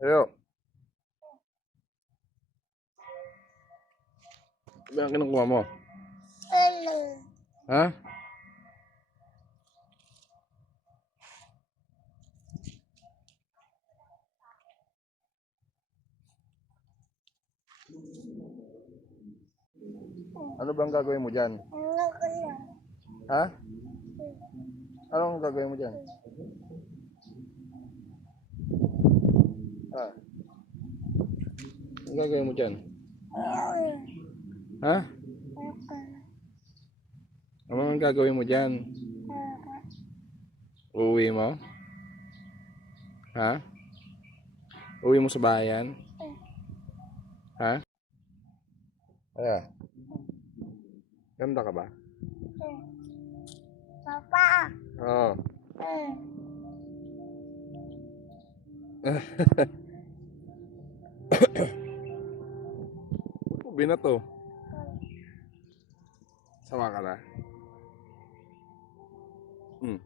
Ayo. Ano ang kinukuha mo? Hello. Ha? Ano bang gagawin mo dyan? Ano ko na? Ha? Anong gagawin mo dyan? Ha? Anong gagawin mo dyan? Ha? Ano ang gagawin mo dyan? Uuwi mo? Ha? Uwi mo sa bayan? Ha? Ayan. Ganda ka ba? Papa. Oo. Binato. Sawa ka na? Hmm.